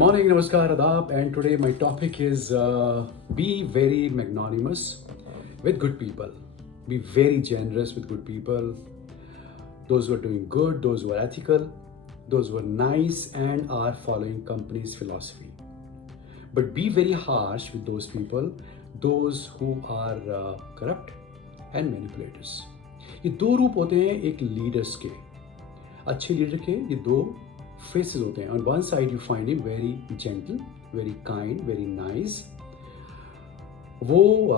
morning, namaskar, adab, and today my topic is be very magnanimous with good people. Be very generous with good people. Those who are doing good, those who are ethical, those who are nice and are following company's philosophy. But be very harsh with those people, those who are corrupt and manipulators. ये दो रूप होते हैं एक leaders के. अच्छे leader के ये दो फेसेस होते हैं. On one side you find him very gentle, very kind, very nice. वो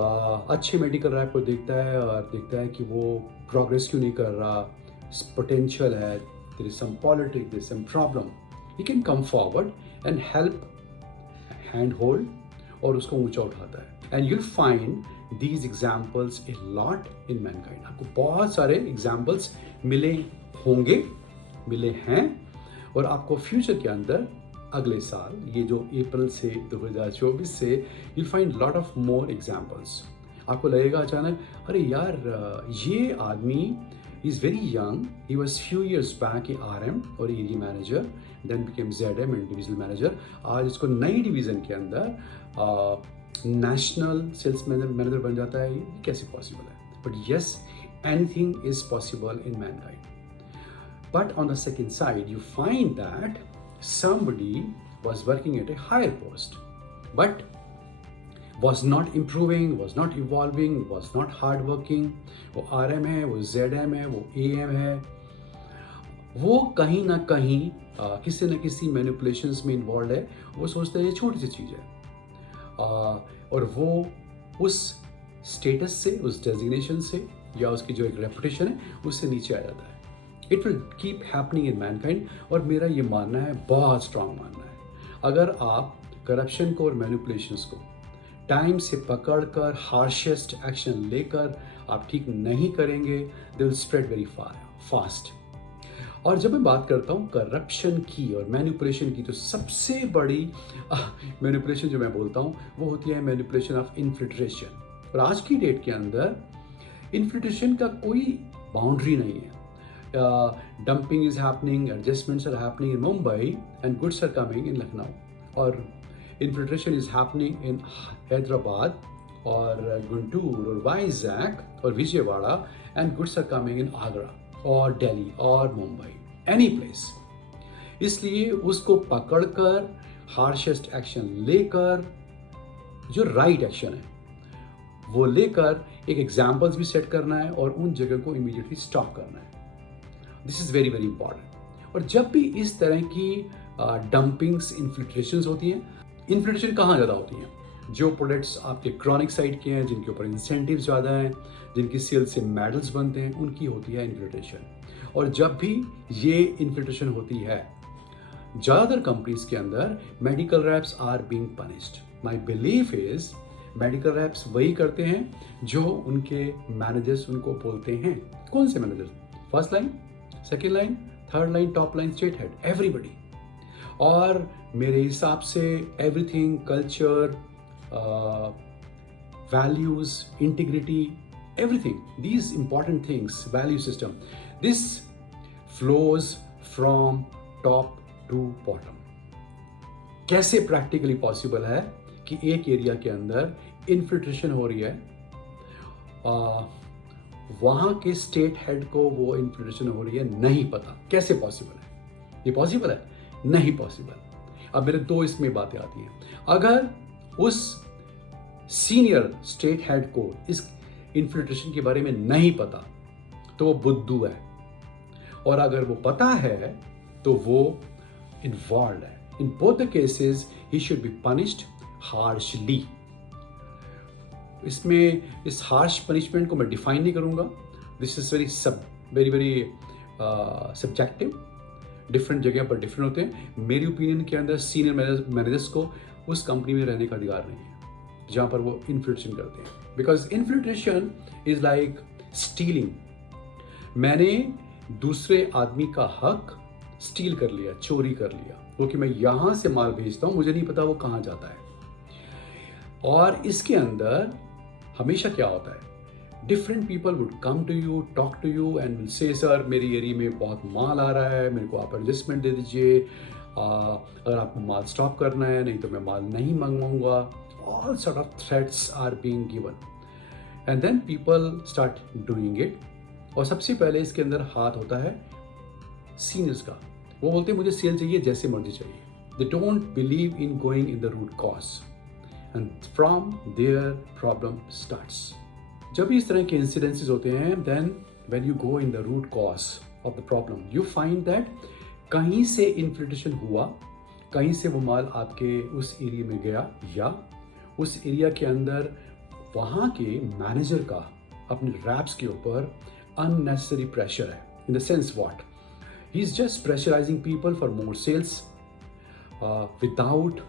अच्छे मेडिकल रैप को देखता है और देखता है कि वो प्रोग्रेस क्यों नहीं कर रहा, पोटेंशियल है, there is some politics, there is some problem. He can come forward and help, hand hold, और उसको ऊंचा उठाता है. And you'll find these examples a lot in mankind. आपको बहुत सारे एग्जाम्पल्स मिले होंगे, मिले हैं, और आपको फ्यूचर के अंदर अगले साल, ये जो अप्रैल से 2024 से, you'll find lot of more examples. आपको लगेगा अचानक, अरे यार ये आदमी is very young, he was few years back a RM और area manager, then became ZM and divisional manager. आज इसको नई डिवीज़न के अंदर नेशनल सेल्स मैनेजर बन जाता है. ये कैसे पॉसिबल है? But yes, anything is possible in mankind. But on the second side, you find that somebody was working at a higher post, but was not improving, was not evolving, was not hardworking. वो RM है, वो ZM है, वो AM है. वो कहीं ना कहीं किसी न किसी मैनिपुलेशंस में इन्वॉल्व है. वो सोचते हैं ये छोटी सी चीज़ है, और वो उस स्टेटस से, उस डेजिग्नेशन से, या उसकी जो एक रेपुटेशन है, उससे नीचे आ जाता है. It will keep happening in Mankind. और मेरा ये मानना है, बहुत स्ट्रांग मानना है, अगर आप करप्शन को और मैनिपुलेशंस को टाइम से पकड़कर हार्शेस्ट एक्शन लेकर आप ठीक नहीं करेंगे, they will spread very fast. और जब मैं बात करता हूँ करप्शन की और मैनिपुलेशन की, तो सबसे बड़ी मैनिपुलेशन जो मैं बोलता हूँ वो होती है मैनिपुलेशन ऑफ इन्फिल्ट्रेशन. और आज की डेट के अंदर इन्फिल्ट्रेशन का कोई बाउंड्री नहीं है. Dumping is happening, adjustments are happening in Mumbai, and goods are coming in Lucknow. Or infiltration is happening in Hyderabad, or Guntur, or Vizag, or Vijayawada, and goods are coming in Agra, or Delhi, or Mumbai, any place. इसलिए उसको पकड़कर harshest action लेकर, जो right action है वो लेकर एक examples भी सेट करना है और उन जगह को इमीडिएटली स्टॉप करना है. This is very very important. और जब भी इस तरह की डंपिंग्स, इन्फिल्ट्रेशंस होती हैं, इन्फिल्ट्रेशन कहाँ ज़्यादा होती हैं? जो प्रोडक्ट्स आपके क्रॉनिक साइड के हैं, जिनके ऊपर इंसेंटिव ज़्यादा हैं, जिनकी सेल से मेडल्स बनते हैं, उनकी होती है इन्फिल्ट्रेशन. और जब भी ये इन्फिल्ट्रेशन होती है, ज़्यादातर कंपनीज के अंदर medical reps are being punished. My belief is medical reps वही करते हैं जो उनके मैनेजर्स उनको बोलते हैं. कौन से manager? First line, second line, third line, top line, state head, everybody. और मेरे हिसाब से everything, culture, values, integrity, everything, these important things, value system, this flows from top to bottom. कैसे प्रैक्टिकली पॉसिबल है कि एक एरिया के अंदर इन्फिल्ट्रेशन हो रही है, वहाँ के स्टेट हेड को वो इन्फिल्ट्रेशन हो रही है, नहीं पता. कैसे पॉसिबल है? ये पॉसिबल है? नहीं पॉसिबल. अब मेरे दो इसमें बातें आती हैं. अगर उस सीनियर स्टेट हेड को इस इन्फिल्ट्रेशन के बारे में नहीं पता तो वो बुद्धू है, और अगर वो पता है तो वो इन्वॉल्व है. In both the cases he should be punished harshly. इसमें इस हार्श पनिशमेंट को मैं डिफाइन नहीं करूँगा. This is very very subjective. Different जगह पर डिफरेंट होते हैं. मेरी ओपिनियन के अंदर सीनियर मैनेजर्स को उस कंपनी में रहने का अधिकार नहीं है जहाँ पर वो इन्फिल्ट्रेशन करते हैं. Because infiltration is like stealing. मैंने दूसरे आदमी का हक स्टील कर लिया, चोरी कर लिया, क्योंकि मैं यहाँ से माल भेजता हूँ, मुझे नहीं पता वो कहाँ जाता है. और इसके अंदर हमेशा क्या होता है, different people would come to you, talk to you and will say sir मेरी एरिया में बहुत माल आ रहा है, मेरे को आप एडजस्टमेंट दे दीजिए, अगर आपको माल स्टॉप करना है, नहीं तो मैं माल नहीं मंगवाऊंगा. All sort of threats are being given and then people start doing it. और सबसे पहले इसके अंदर हाथ होता है सीनियर्स का. वो बोलते हैं मुझे सेल चाहिए, जैसे मर्जी चाहिए. They don't believe in going in the root cause and from there problem starts. जब इस तरह के इंसिडेंसेस होते हैं, then when you go in the root cause of the problem, you find that कहीं से इन्फ्लेशन हुआ, कहीं से वो माल आपके उस एरिया में गया, या उस एरिया के अंदर वहाँ के मैनेजर का अपने रैप्स के ऊपर unnecessary pressure है. In the sense what? He's just pressurizing people for more sales without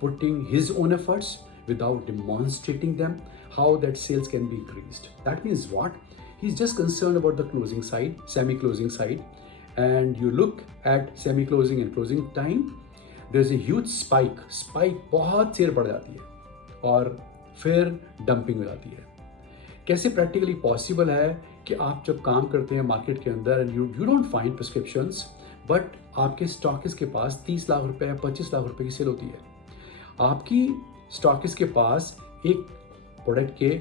putting his own efforts, without demonstrating them how that sales can be increased. That means what? He's just concerned about the closing side, semi-closing side, and you look at semi-closing and closing time, there's a huge spike. Spike बहुत cell बढ़ जाती है और फिर dumping हो जाती है. कैसे प्रैक्टिकली पॉसिबल है कि आप जब काम करते हैं मार्केट के अंदर and you don't find prescriptions, but आपके स्टॉकिस्ट के पास 30 लाख रुपए या 25 लाख रुपए की सेल होती है. आपकी स्टॉकिस्ट के पास एक प्रोडक्ट के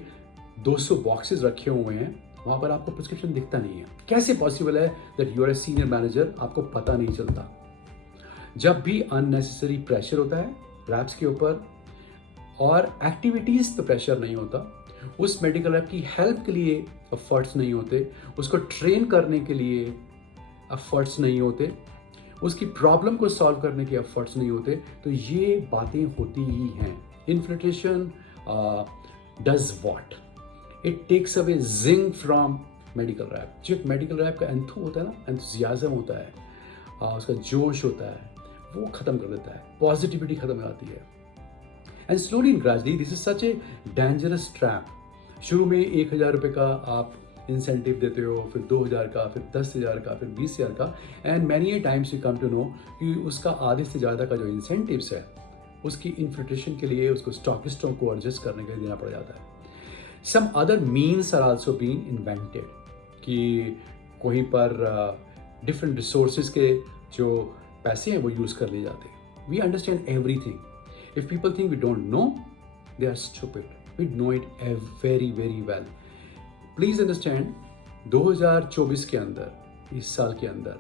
200 बॉक्सेस रखे हुए हैं, वहाँ पर आपको प्रिस्क्रिप्शन दिखता नहीं है. कैसे पॉसिबल है that you are a senior manager, आपको पता नहीं चलता. जब भी अननेसेसरी प्रेशर होता है रैप्स के ऊपर और एक्टिविटीज़ पे प्रेशर नहीं होता, उस मेडिकल रैप की हेल्प के लिए एफर्ट्स नहीं होते, उसको ट्रेन करने के लिए एफर्ट्स नहीं होते, उसकी प्रॉब्लम को सॉल्व करने के एफर्ट्स नहीं होते, तो ये बातें होती ही हैं. Inflation does what? It takes away zing from medical rep. जो एक मेडिकल रैप का एंथू होता है ना, एंथुजियाज्म होता है, उसका जोश होता है, वो ख़त्म कर देता है. पॉजिटिविटी ख़त्म हो जाती है. And slowly and gradually this is such a dangerous trap. शुरू में 1,000 रुपये का आप इंसेंटिव देते हो, फिर 2,000 का, फिर 10,000 का, फिर 20,000 का, and many a times you come to know कि उसका आधे से ज़्यादा का जो इंसेंटिव्स है उसकी इन्फ्लेशन के लिए उसको स्टॉकिस्टों को एडजस्ट करने के लिए देना पड़ जाता है. Some other means are also being invented कि कहीं पर डिफरेंट रिसोर्सेज के जो पैसे हैं वो यूज़ कर लिए जाते हैं. We understand everything. If people think we don't know, they are stupid. We know it very, very well. Please understand, 2024 के अंदर, इस साल के अंदर,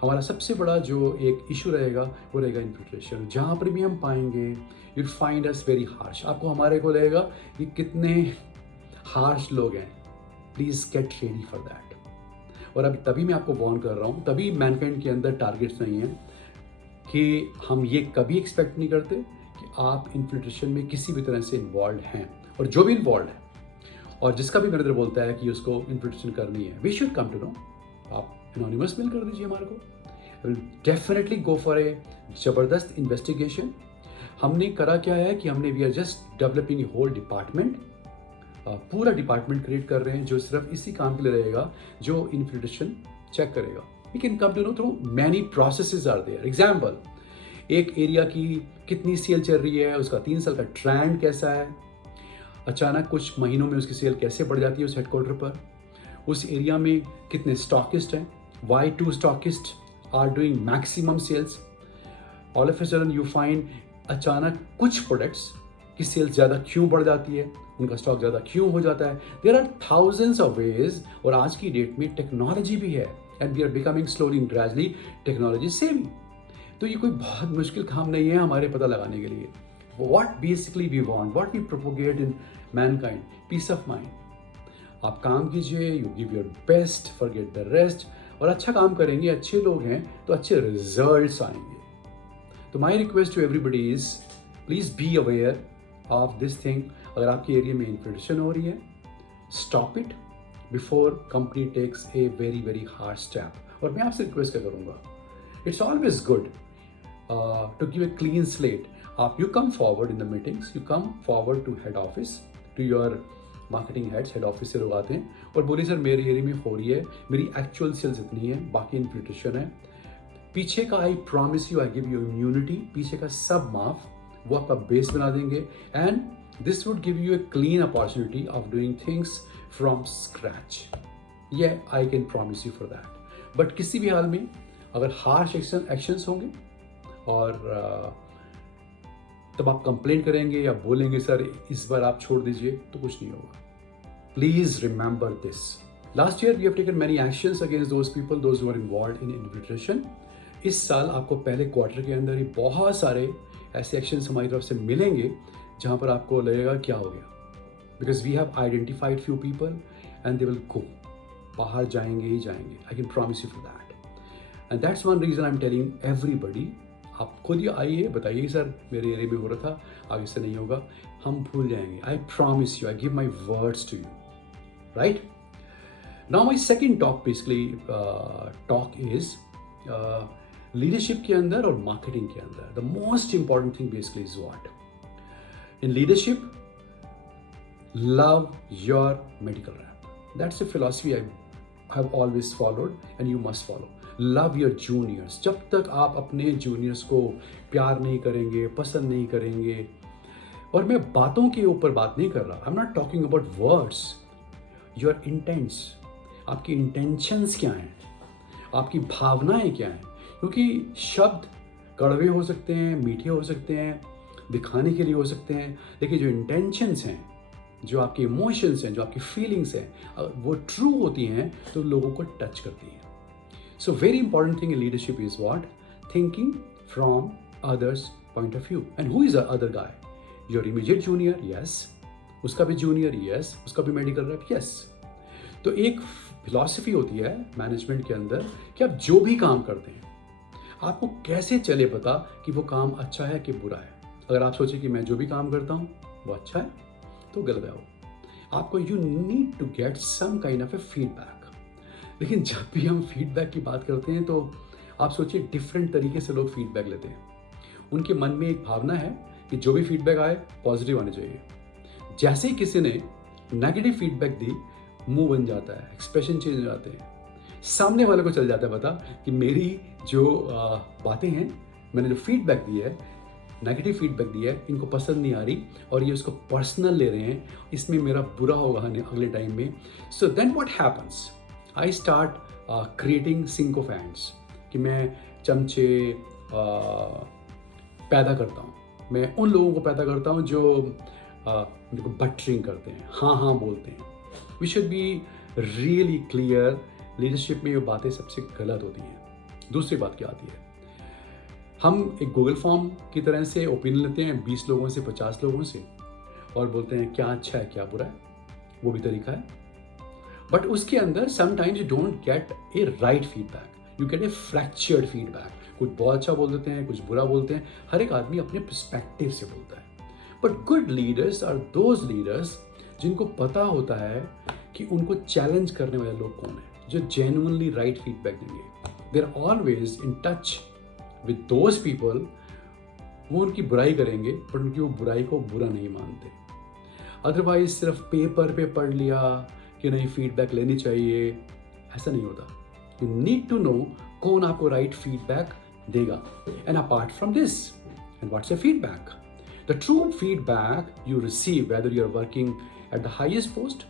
हमारा सबसे बड़ा जो एक इशू रहेगा वो रहेगा इन्फ्लेशन. जहाँ पर भी हम पाएंगे, you'll find us very harsh. आपको हमारे को लगेगा कि कितने हार्श लोग हैं. Please get ready for that. और अभी तभी मैं आपको वार्न कर रहा हूँ, तभी मैनकाइंड के अंदर टारगेट्स नहीं हैं कि हम ये कभी एक्सपेक्ट नहीं करते कि आप इन्फ्लेशन में किसी भी तरह से इन्वॉल्व हैं. और जो भी इन्वॉल्व है और जिसका भी मैनेजर बोलता है कि उसको इन्फ्लेशन करनी है, we should come to know. आप एनोनिमस मेल कर दीजिए हमारे को. डेफिनेटली गो फॉर ए ज़बरदस्त इन्वेस्टिगेशन. हमने करा क्या है कि हमने we are just developing a whole department. पूरा डिपार्टमेंट क्रिएट कर रहे हैं जो सिर्फ इसी काम के लिए रहेगा, जो इन्फ्लेशन चेक करेगा. We can come to know through many processes are there. Example, एक एरिया की कितनी सेल चल रही है, उसका 3 साल का ट्रेंड कैसा है, अचानक कुछ महीनों में उसकी सेल कैसे बढ़ जाती है उस हेडक्वार्टर पर, उस एरिया में कितने स्टॉकिस्ट हैं, why 2 stockist are doing maximum sales. All of a sudden you find अचानक कुछ प्रोडक्ट्स की सेल्स ज़्यादा क्यों बढ़ जाती है, उनका स्टॉक ज़्यादा क्यों हो जाता है. There are thousands of ways. और आज की डेट में टेक्नोलॉजी भी है and we are becoming slowly and gradually technology saving. तो ये कोई बहुत मुश्किल काम नहीं है हमारे पता लगाने के लिए. What basically we want, what we propagate in mankind, peace of mind. आप काम कीजिए, you give your best, forget the rest. और अच्छा काम करेंगे, अच्छे लोग हैं तो अच्छे रिजल्ट्स आएंगे. तो my request to everybody is, please be aware of this thing. अगर आपके एरिया में इन्फ्लेशन हो रही है, stop it before company takes a very very hard step. और मैं आपसे रिक्वेस्ट क्या करूँगा, it's always good to give a clean slate. You come forward in the meetings, you come forward to head office, to your marketing heads, head office से लोग आते हैं और बोलिए सर मेरे एरिया में हो रही है, मेरी एक्चुअल सेल्स इतनी है, बाकी इन्फ्लेशन है. पीछे का I promise you, I give you immunity, पीछे का सब माफ, वो आपका बेस बना देंगे. And this would give you a clean opportunity of doing things from scratch. ये I can promise you for that. But किसी भी हाल में अगर हार्श एक्शंस होंगे और तब आप कंप्लेंट करेंगे या बोलेंगे सर इस बार आप छोड़ दीजिए, तो कुछ नहीं होगा. Please remember this. Last year we have taken many actions against those people those who are involved in infiltration. इस साल आपको पहले क्वार्टर के अंदर ही बहुत सारे ऐसे एक्शंस हमारी तरफ से मिलेंगे जहाँ पर आपको लगेगा क्या हो गया. Because we have identified few people and they will go. बाहर जाएंगे ही जाएंगे. I can promise you for that. And that's one reason I am telling everybody. आप खुद ही आइए, बताइए सर मेरे एरिया में हो रहा था, आगे से नहीं होगा. हम भूल जाएंगे. I promise you. I give my words to you. Right now my second talk basically talk is leadership के अंदर और मार्केटिंग के अंदर the most important thing basically is what in leadership. Love your medical rep. That's a philosophy I have always followed and you must follow. Love your juniors. जब तक आप अपने juniors को प्यार नहीं करेंगे, पसंद नहीं करेंगे, और मैं बातों के ऊपर बात नहीं कर रहा. I am not talking about words. Your intends. आपकी इंटेंशंस क्या हैं, आपकी भावनाएं क्या हैं. क्योंकि शब्द कड़वे हो सकते हैं, मीठे हो सकते हैं, दिखाने के लिए हो सकते हैं, लेकिन जो इंटेंशंस हैं, जो आपके इमोशंस हैं, जो आपकी फीलिंग्स हैं, वो ट्रू होती हैं तो लोगों को टच करती हैं. So very important thing in leadership is what thinking from others point of view. And who is the other guy? Your immediate junior, yes. उसका भी जूनियर, यस. उसका भी मेडिकल रैप, यस. तो एक फिलॉसफी होती है मैनेजमेंट के अंदर कि आप जो भी काम करते हैं, आपको कैसे चले पता कि वो काम अच्छा है कि बुरा है. अगर आप सोचें कि मैं जो भी काम करता हूँ वो अच्छा है, तो गलत है वो. आपको you need to get some kind of a feedback. लेकिन जब भी हम फीडबैक की बात करते हैं तो आप सोचिए डिफरेंट तरीके से लोग फीडबैक लेते हैं. उनके मन में एक भावना है कि जो भी फीडबैक आए पॉजिटिव आने चाहिए. जैसे ही किसी ने नेगेटिव फीडबैक दी, मुंह बन जाता है, एक्सप्रेशन चेंज हो जाते हैं. सामने वाले को चल जाता है पता कि मेरी जो बातें हैं, मैंने जो फीडबैक दी है, नेगेटिव फीडबैक दिया है, इनको पसंद नहीं आ रही और ये उसको पर्सनल ले रहे हैं, इसमें मेरा बुरा होगा अगले टाइम में. So then what happens, I start creating sycophants कि मैं चमचे पैदा करता हूँ. मैं उन लोगों को पैदा करता हूँ जो मेरे को बटरिंग करते हैं, हाँ हाँ बोलते हैं. We should be really clear. Leadership में ये बातें सबसे गलत होती हैं. दूसरी बात क्या आती है, हम एक गूगल फॉर्म की तरह से ओपिनियन लेते हैं 20 लोगों से, 50 लोगों से, और बोलते हैं क्या अच्छा है क्या बुरा है. वो भी तरीका है. बट उसके अंदर sometimes you don't get A right feedback, you get A fractured feedback. कुछ बहुत अच्छा बोल देते हैं, कुछ बुरा बोलते हैं. हर एक आदमी अपने पर्सपेक्टिव से बोलता है. But good leaders are those leaders जिनको पता होता है कि उनको चैलेंज करने वाले लोग कौन है, जो जेन्युइनली राइट फीडबैक देंगे. They are always in touch with those people. वो उनकी बुराई करेंगे पर उनकी वो बुराई को बुरा नहीं मानते. अदरवाइज सिर्फ पेपर पे पढ़ लिया कि नहीं फीडबैक लेनी चाहिए, ऐसा नहीं होता. यू नीड टू नो कौन आपको राइट फीडबैक देगा. And apart from this, and what's a feedback? The true feedback you receive whether you are working at the highest post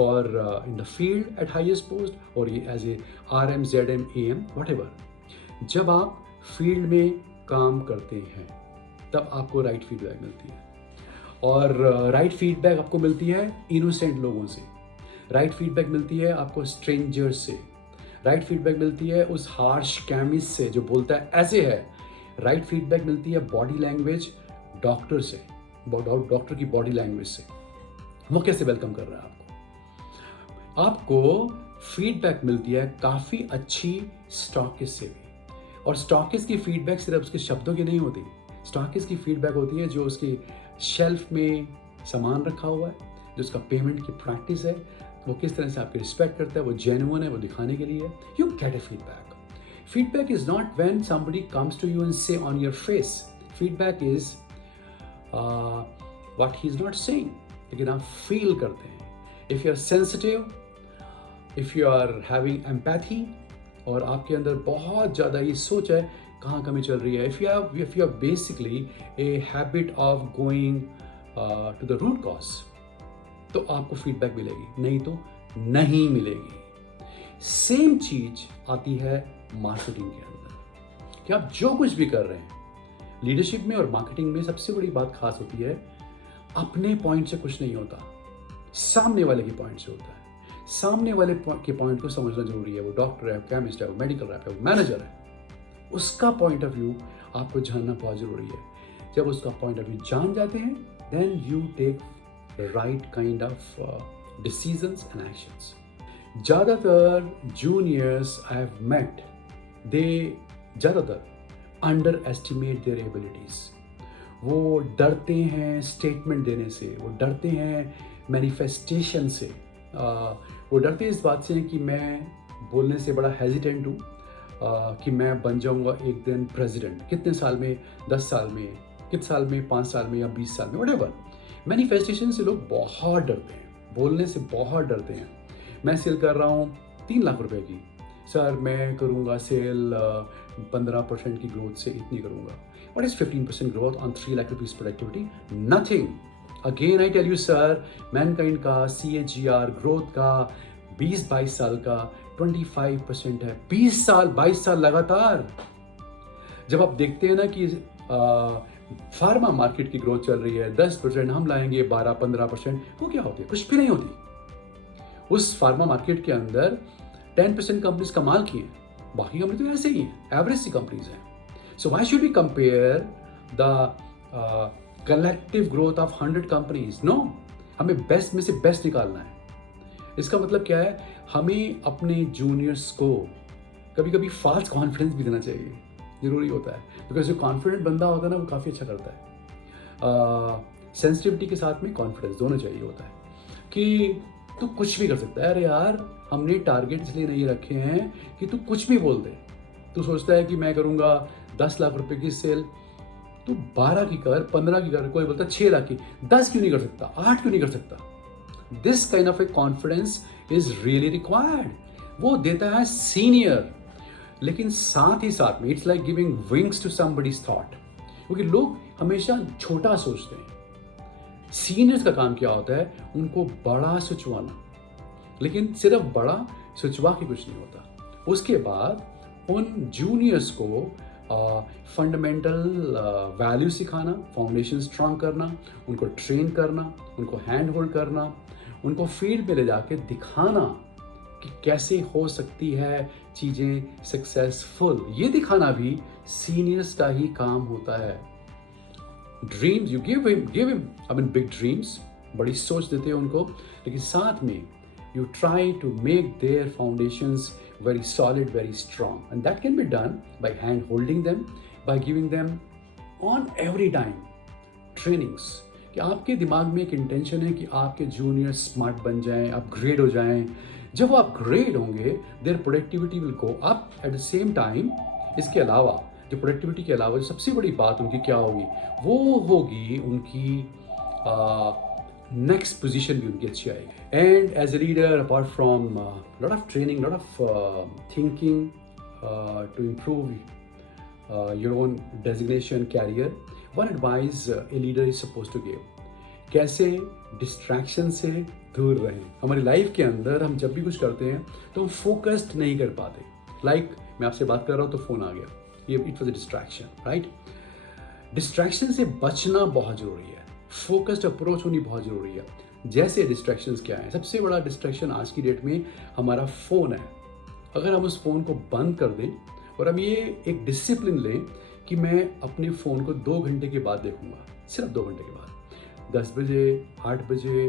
or in the field at highest post or as a RM, ZM, AM, whatever. जब आप field में काम करते हैं तब आपको right feedback मिलती है. और राइट फीडबैक आपको मिलती है इनोसेंट लोगों से. राइट फीडबैक मिलती है आपको स्ट्रेंजर्स से. राइट फीडबैक मिलती है उस हार्श केमिस्ट से जो बोलता है ऐसे है. राइट फीडबैक मिलती है बॉडी लैंग्वेज डॉक्टर से, डॉक्टर की बॉडी लैंग्वेज से. वो कैसे वेलकम कर रहा है आपको फीडबैक मिलती है काफ़ी अच्छी स्टॉकिस्ट से भी. और स्टॉकिस्ट की फीडबैक सिर्फ उसके शब्दों की नहीं होती. स्टॉकिस्ट की फीडबैक होती है जो उसकी शेल्फ में सामान रखा हुआ है, जो उसका पेमेंट की प्रैक्टिस है, वो किस तरह से आपकी रिस्पेक्ट करता है, वो जेन्युइन है, वो दिखाने के लिए. You get a feedback. Feedback is not when somebody comes to you and say on your face. Feedback is what he is not saying, लेकिन आप फील करते हैं. If you are sensitive, if you are having empathy, और आपके अंदर बहुत ज़्यादा ये सोच है कहाँ कमी चल रही है, if you are basically a habit of going to the root cause, तो आपको फीडबैक मिलेगी, नहीं तो नहीं मिलेगी. सेम चीज़ आती है मार्केटिंग के अंदर कि आप जो कुछ भी कर रहे हैं लीडरशिप में और मार्केटिंग में सबसे बड़ी बात खास होती है, अपने पॉइंट से कुछ नहीं होता, सामने वाले के पॉइंट से होता है। सामने वाले के पॉइंट को समझना जरूरी है। वो डॉक्टर है, केमिस्ट है, वो मेडिकल रैप है, वो मैनेजर है, उसका पॉइंट ऑफ व्यू आपको जानना बहुत जरूरी है। जब उसका पॉइंट ऑफ व्यू जान जाते हैं, then you take the right kind of decisions and actions. ज़्यादातर juniors I have met, they ज़्यादातर अंडर एस्टिमेट देयर एबिलिटीज़। वो डरते हैं स्टेटमेंट देने से, वो डरते हैं मैनिफेस्टेशन से, वो डरते हैं इस बात से कि मैं बोलने से बड़ा हेजिटेंट हूँ कि मैं बन जाऊँगा एक दिन प्रेसिडेंट, कितने साल में, 10 साल में, कितने साल में, 5 साल में या 20 साल में, व्हाटएवर। मैनिफेस्टेशन से लोग बहुत डरते हैं, बोलने से बहुत डरते हैं। मैं सेल कर रहा हूँ 3 लाख रुपए की, सर मैं करूँगा सेल 15% की ग्रोथ से इतनी करूँगा। What is 15% growth on 3 lakh rupees productivity? Nothing. Again I tell you sir, Mankind का CAGR ग्रोथ का 20-22 साल का 25% है। 20 साल 22 साल लगातार। जब आप देखते हैं ना कि फार्मा मार्केट की ग्रोथ चल रही है 10%, हम लाएंगे 12-15%, वो क्या होती है? कुछ भी नहीं होती। उस फार्मा मार्केट के अंदर 10% कंपनीज कमाल की हैं, बाकी कंपनी तो ऐसे ही हैं, एवरेज सी कंपनीज हैं। So why should we compare the collective growth of 100 companies? No, हमें बेस्ट में से बेस्ट निकालना है। इसका मतलब क्या है? हमें अपने जूनियर्स को कभी कभी फाल्स कॉन्फिडेंस भी देना चाहिए, जरूरी होता है, बिकॉज जो कॉन्फिडेंट बंदा होता है ना वो काफ़ी अच्छा करता है। सेंसिटिविटी के साथ में कॉन्फिडेंस दोनों चाहिए होता है कि तू कुछ भी कर सकता है। अरे यार, हमने टारगेट इसलिए नहीं रखे हैं कि तू कुछ भी बोल दे। तू सोचता है कि मैं करूँगा 10 लाख रुपए की सेल, तू 12 की कर, 15 की कर, कोई बोलता है 6 लाख की, 10 क्यों नहीं कर सकता, 8 क्यों नहीं कर सकता? This kind of a confidence is really required. वो देता है सीनियर, लेकिन साथ ही साथ में it's like giving wings to somebody's thought, क्योंकि लोग हमेशा छोटा सोचते हैं। सीनियर्स का काम क्या होता है? उनको बड़ा सोचवाना, लेकिन सिर्फ बड़ा सोचवा के कुछ नहीं होता। उसके बाद उन जूनियर्स को फंडामेंटल वैल्यू सिखाना, फाउंडेशन स्ट्रांग करना, उनको ट्रेन करना, उनको हैंड होल्ड करना, उनको फील्ड में ले जाके दिखाना कि कैसे हो सकती है चीज़ें सक्सेसफुल। ये दिखाना भी सीनियर्स का ही काम होता है। Dreams you give him I mean big dreams, बड़ी सोच देते हैं उनको, लेकिन साथ में you try to make their foundations very solid, very strong, and that can be done by hand holding them, by giving them on every time trainings कि आपके दिमाग में एक इंटेंशन है कि आपके जूनियर स्मार्ट बन जाएं, अपग्रेड हो जाएं। जब वो अपग्रेड होंगे, there productivity will go up. At the same time, इसके अलावा जो प्रोडक्टिविटी के अलावा जो सबसे बड़ी बात उनकी क्या होगी, वो होगी उनकी नेक्स्ट पोजीशन भी उनकी अच्छी आएगी। And as a leader, apart from lot of training, lot of thinking to improve your own designation career, one advice a leader is suppose to give, कैसे डिस्ट्रैक्शन से दूर रहें। हमारी लाइफ के अंदर हम जब भी कुछ करते हैं तो हम फोकस्ड नहीं कर पाते। लाइक मैं आपसे बात कर रहा हूँ तो फ़ोन आ गया, ये it was a distraction, right? Distraction से बचना बहुत ज़रूरी है, फोकस्ड अप्रोच होनी बहुत ज़रूरी है। जैसे डिस्ट्रैक्शंस क्या है? सबसे बड़ा डिस्ट्रैक्शन आज की डेट में हमारा फ़ोन है। अगर हम उस फ़ोन को बंद कर दें और हम ये एक डिसिप्लिन लें कि मैं अपने फ़ोन को 2 घंटे के बाद देखूंगा, सिर्फ 2 घंटे के बाद, 10 बजे, 8 बजे,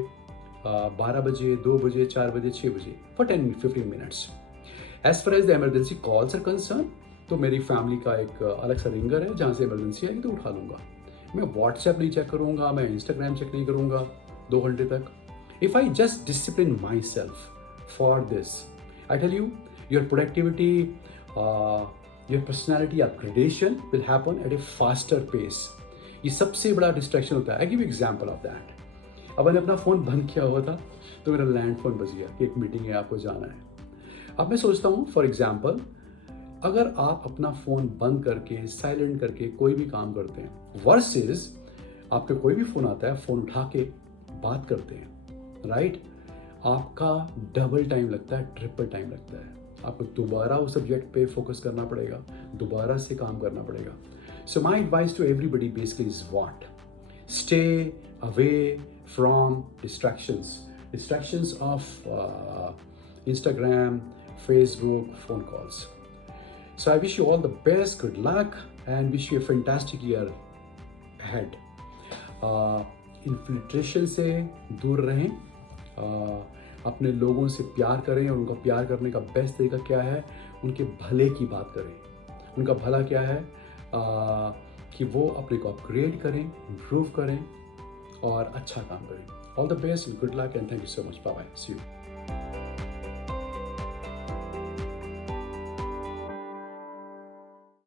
12 बजे, 2 बजे, 4 बजे, 6 बजे, for 10-15 minutes. As far as the emergency calls are concern, तो मेरी फैमिली का एक अलग सा रिंगर है, जहाँ से इमरजेंसी आएगी तो उठा लूँगा। मैं व्हाट्सएप नहीं चेक करूँगा, मैं इंस्टाग्राम चेक नहीं करूँगा 2 घंटे तक। If I just discipline myself for this, I tell you, your productivity, your personality upgradation will happen at a faster pace. ये सबसे बड़ा डिस्ट्रैक्शन होता है। I give you example of that. अब मैंने अपना फ़ोन बंद किया हुआ था तो मेरा लैंड फ़ोन बज गया कि एक मीटिंग है, आपको जाना है। अब मैं सोचता हूँ, फॉर एग्जाम्पल, अगर आप अपना फ़ोन बंद करके, साइलेंट करके कोई भी काम करते हैं, वर्सेस आपके कोई भी फ़ोन आता है, फ़ोन उठा के बात करते हैं, राइट? आपका डबल टाइम लगता है, ट्रिपल टाइम लगता है। आपको दोबारा उस सब्जेक्ट पे फोकस करना पड़ेगा, दोबारा से काम करना पड़ेगा। So my advice to everybody basically is what? Stay away from distractions of Instagram, Facebook, phone calls. So I wish you all the best, good luck, and wish you a fantastic year ahead. Infiltration से दूर रहें, अपने लोगों से प्यार करें, और उनका प्यार करने का बेस्ट तरीका क्या है? उनके भले की बात करें। उनका भला क्या है? कि वो अपने को अपग्रेड करें, इम्प्रूव करें और अच्छा काम करें। All the best, good luck and thank you so much. Bye bye, see you.